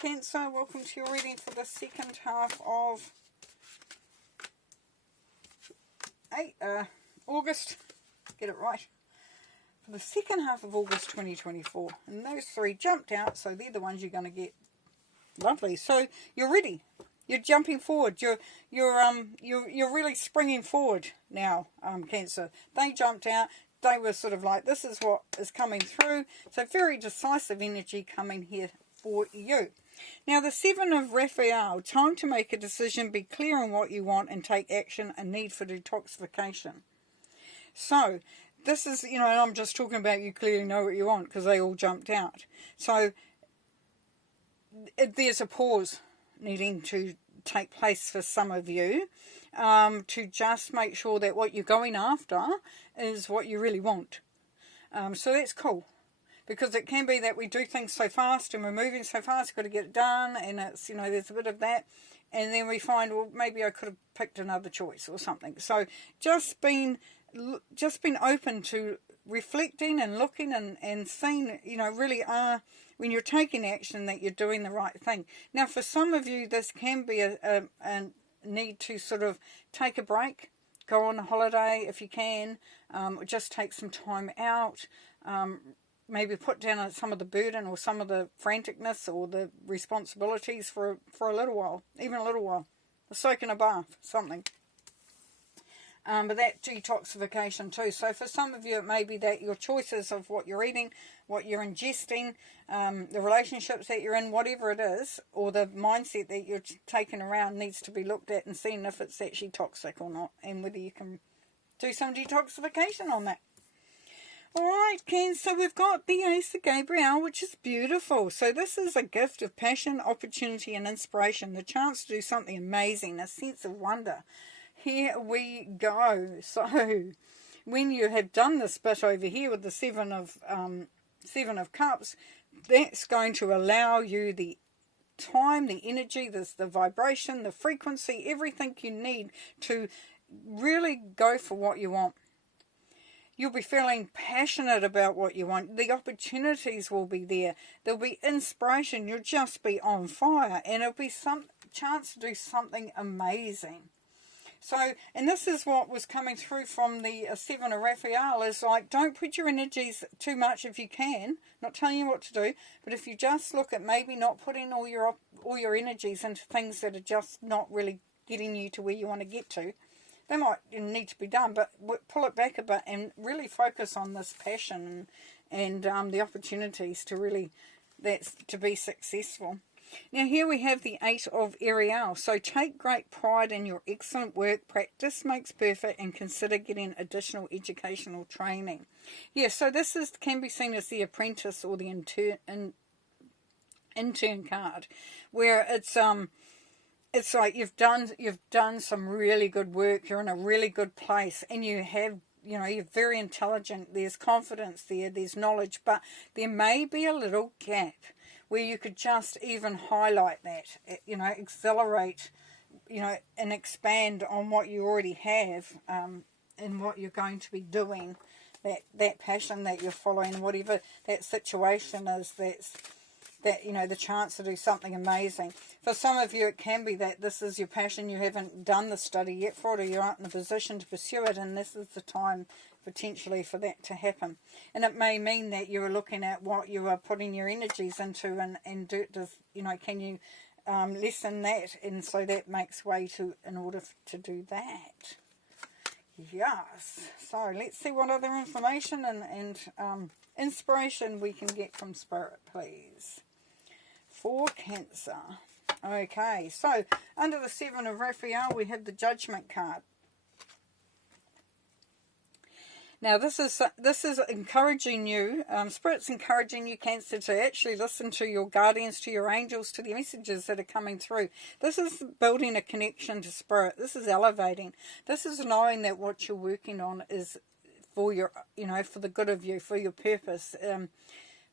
Cancer. Welcome to your reading for the second half of August. Get it right. For the second half of August 2024. And those three jumped out, so they're the ones you're going to get. Lovely. So you're ready. You're jumping forward. You're really springing forward now, Cancer. They jumped out. They were sort of like, this is what is coming through. So very decisive energy coming here for you. Now the Seven of Raphael, time to make a decision, be clear on what you want and take action, a need for detoxification. So this is, and I'm just talking about you clearly know what you want because they all jumped out. So there's a pause needing to take place for some of you to just make sure that what you're going after is what you really want. So that's cool. Because it can be that we do things so fast and we're moving so fast, got to get it done, and it's, there's a bit of that. And then we find, well, maybe I could have picked another choice or something. So just being open to reflecting and looking and seeing, really when you're taking action that you're doing the right thing. Now, for some of you, this can be a need to sort of take a break, go on a holiday if you can, or just take some time out, maybe put down some of the burden or some of the franticness or the responsibilities for a little while, even a little while. A soak in a bath, something. But that detoxification too. So for some of you, it may be that your choices of what you're eating, what you're ingesting, the relationships that you're in, whatever it is, or the mindset that you're taking around needs to be looked at and seen if it's actually toxic or not, and whether you can do some detoxification on that. Alright, Cancer, we've got the Ace of Gabriel, which is beautiful. So this is a gift of passion, opportunity and inspiration, the chance to do something amazing, a sense of wonder. Here we go. So when you have done this bit over here with the Seven of Cups, that's going to allow you the time, the energy, the vibration, the frequency, everything you need to really go for what you want. You'll be feeling passionate about what you want. The opportunities will be there. There'll be inspiration. You'll just be on fire. And it'll be some chance to do something amazing. So, and this is what was coming through from the Seven of Raphael, is like, don't put your energies too much if you can. Not telling you what to do. But if you just look at maybe not putting all your energies into things that are just not really getting you to where you want to get to, they might need to be done, but pull it back a bit and really focus on this passion and the opportunities to be successful. Now here we have the Eight of Ariel. So take great pride in your excellent work. Practice makes perfect, and consider getting additional educational training. Yeah, so this can be seen as the apprentice or the intern card, where it's like you've done some really good work. You're in a really good place, and you have, you're very intelligent. There's confidence there. There's knowledge, but there may be a little gap where you could just even highlight that, accelerate, and expand on what you already have, and what you're going to be doing. That passion that you're following, whatever that situation is, the chance to do something amazing. For some of you, it can be that this is your passion. You haven't done the study yet for it, or you aren't in a position to pursue it, and this is the time potentially for that to happen. And it may mean that you're looking at what you are putting your energies into, and can you lessen that, and so that makes way in order to do that. Yes. So let's see what other information and inspiration we can get from Spirit, please. For Cancer. Okay, so under the Seven of Raphael, we have the Judgment card. Now this is encouraging you, Spirit's encouraging you, Cancer, to actually listen to your guardians, to your angels, to the messages that are coming through. This is building a connection to Spirit. This is elevating. This is knowing that what you're working on is for your, for the good of you, for your purpose,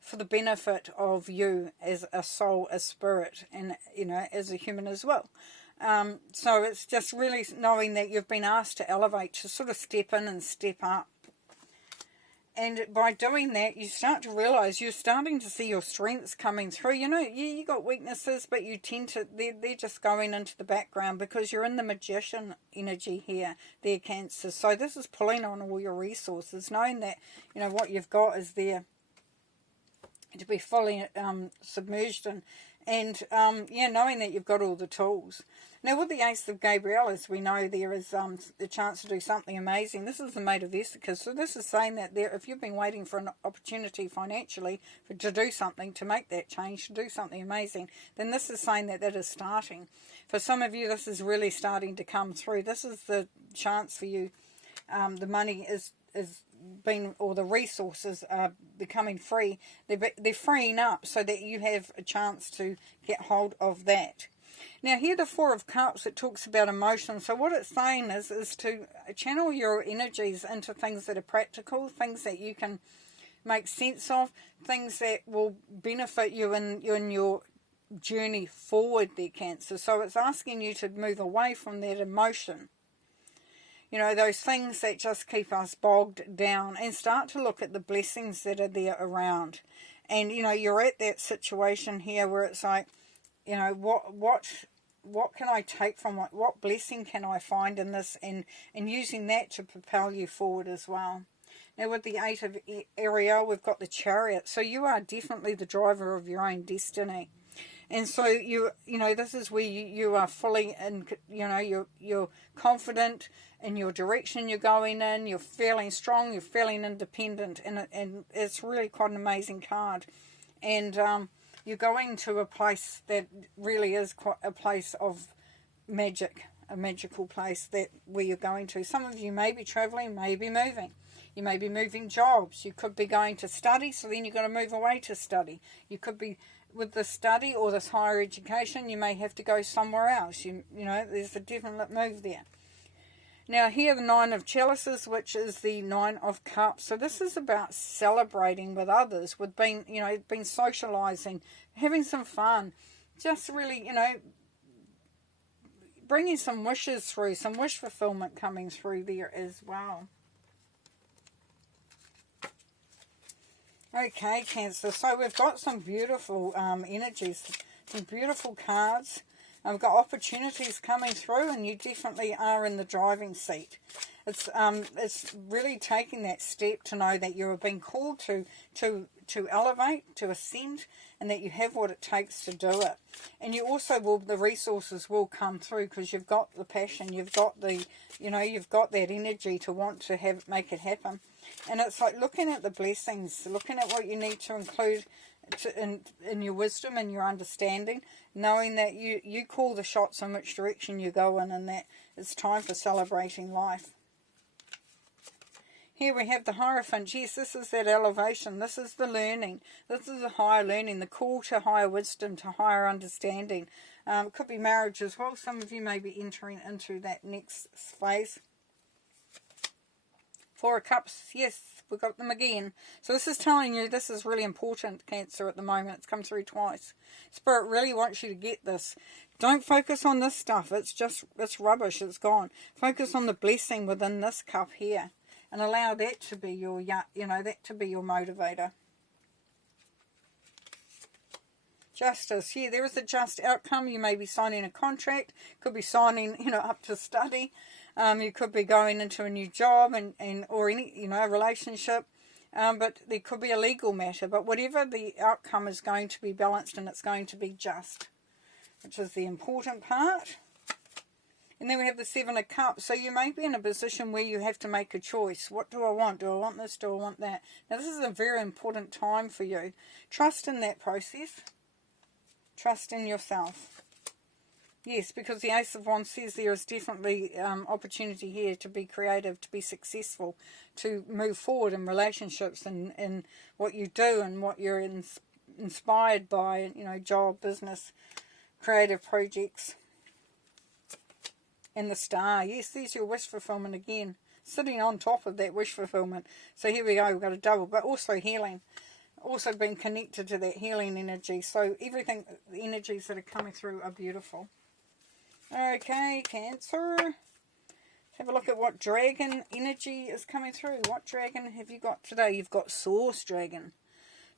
for the benefit of you as a soul, as spirit, and as a human as well. So it's just really knowing that you've been asked to elevate, to sort of step in and step up, And by doing that, you start to realize you're starting to see your strengths coming through. You know, you got weaknesses, but you tend to, they're just going into the background because you're in the magician energy here, there, Cancer. So this is pulling on all your resources, knowing that, you know, what you've got is there to be fully submerged in. And, yeah, knowing that you've got all the tools. Now, with the Ace of Gabriel, as we know, there is the chance to do something amazing. This is the Maid of Issachar. So this is saying that if you've been waiting for an opportunity financially to do something, to make that change, to do something amazing, then this is saying that that is starting. For some of you, this is really starting to come through. This is the chance for you. The money is been, or the resources are becoming free. They're freeing up so that you have a chance to get hold of that. Now here the Four of Cups, it talks about emotion. So what it's saying is to channel your energies into things that are practical, things that you can make sense of, things that will benefit you in your journey forward there, Cancer. So it's asking you to move away from that emotion. You know, those things that just keep us bogged down, and start to look at the blessings that are there around. And, you know, you're at that situation here where it's like, you know, what can I take from it? What blessing can I find in this? And using that to propel you forward as well. Now with the Eight of Ariel, we've got the Chariot. So you are definitely the driver of your own destiny. And so you know, this is where you are fully in, you know, you're confident in your direction you're going in, you're feeling strong, you're feeling independent, and it's really quite an amazing card. And you're going to a place that really is quite a place of magic, a magical place that where you're going to. Some of you may be traveling, may be moving. You may be moving jobs. You could be going to study, so then you've got to move away to study. You could be with the study or this higher education, you may have to go somewhere else. You know, there's a definite move there. Now here the Nine of Chalices, which is the Nine of Cups. So this is about celebrating with others, with being, you know, being socializing, having some fun, just really, you know, bringing some wishes through, some wish fulfillment coming through there as well. Okay, Cancer, so we've got some beautiful energies, some beautiful cards. We've got opportunities coming through, and you definitely are in the driving seat. It's really taking that step to know that you are being called to elevate, to ascend, and that you have what it takes to do it. And you also will, the resources will come through because you've got the passion, you've got the, you know, you've got that energy to want to make it happen. And it's like looking at the blessings, looking at what you need to include in your wisdom and your understanding, knowing that you call the shots on which direction you go in, and that it's time for celebrating life. Here we have the Hierophant. Yes, this is that elevation. This is the learning. This is the higher learning, the call to higher wisdom, to higher understanding. It could be marriage as well. Some of you may be entering into that next phase. Four of Cups, yes, we've got them again. So this is telling you this is really important, Cancer, at the moment. It's come through twice. Spirit really wants you to get this. Don't focus on this stuff. It's rubbish. It's gone. Focus on the blessing within this cup here, and allow that to be your, you know, that to be your motivator. Justice. Yeah, there is a just outcome. You may be signing a contract. Could be signing, you know, up to study. You could be going into a new job or any, you know, relationship. But there could be a legal matter. But whatever the outcome is going to be balanced, and it's going to be just, which is the important part. And then we have the Seven of Cups. So you may be in a position where you have to make a choice. What do I want? Do I want this? Do I want that? Now this is a very important time for you. Trust in that process. Trust in yourself. Yes, because the Ace of Wands says there is definitely opportunity here to be creative, to be successful, to move forward in relationships and in what you do and what you're inspired by, you know, job, business, creative projects. And the Star, yes, there's your wish fulfillment again, sitting on top of that wish fulfillment. So here we go, we've got a double, but also healing. Also being connected to that healing energy. So everything, the energies that are coming through are beautiful. Okay, Cancer. Have a look at what dragon energy is coming through. What dragon have you got today? You've got Source Dragon.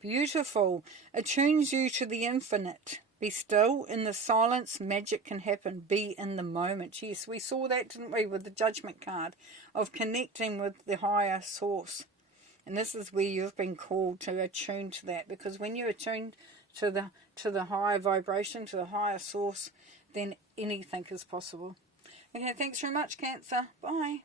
Beautiful. Attunes you to the infinite. Be still. In the silence, magic can happen. Be in the moment. Yes, we saw that, didn't we, with the Judgment card, of connecting with the higher source. And this is where you've been called to attune to that, because when you attune to the higher vibration, to the higher source, then anything is possible. Okay, thanks very much, Cancer. Bye.